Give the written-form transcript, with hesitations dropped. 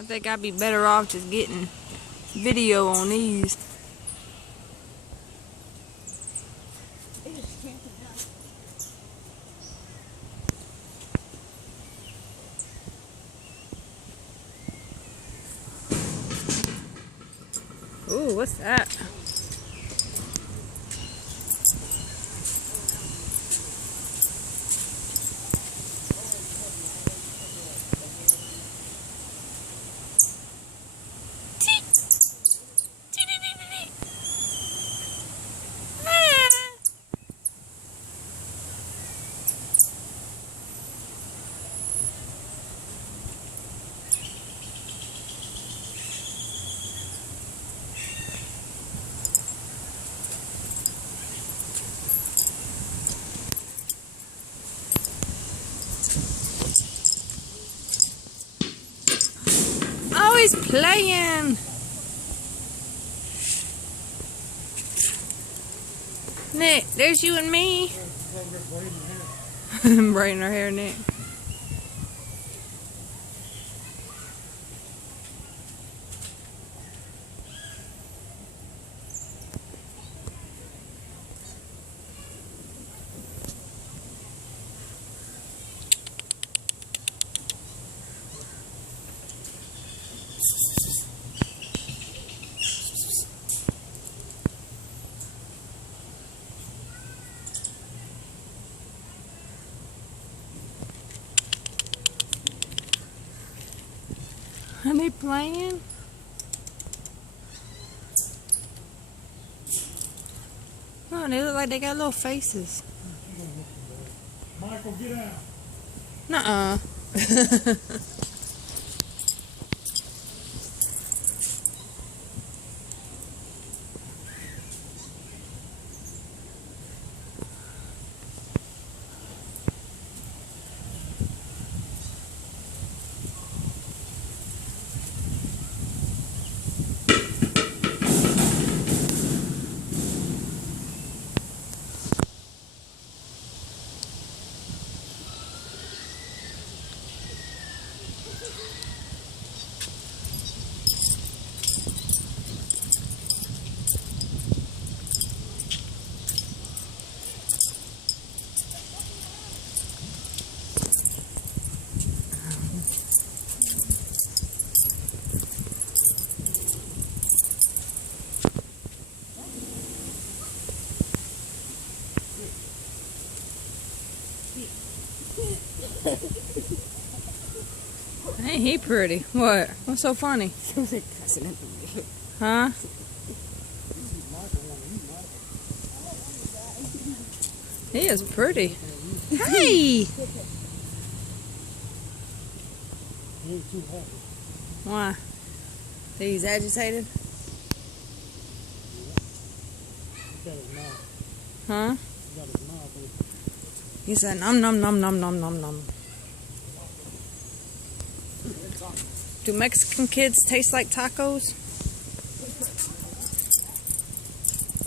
I think I'd be better off just getting video on these. Ooh, what's that? Oh, he's playing. Nick, there's you and me. Braiding her hair, Nick. Are they playing? Oh, they look like they got little faces. Michael, get out. Nuh-uh. Ain't he pretty? What? What's so funny? Huh? He is pretty. Hey! Why? He's agitated? Huh? He said nom nom nom nom nom nom nom. Do Mexican kids taste like tacos?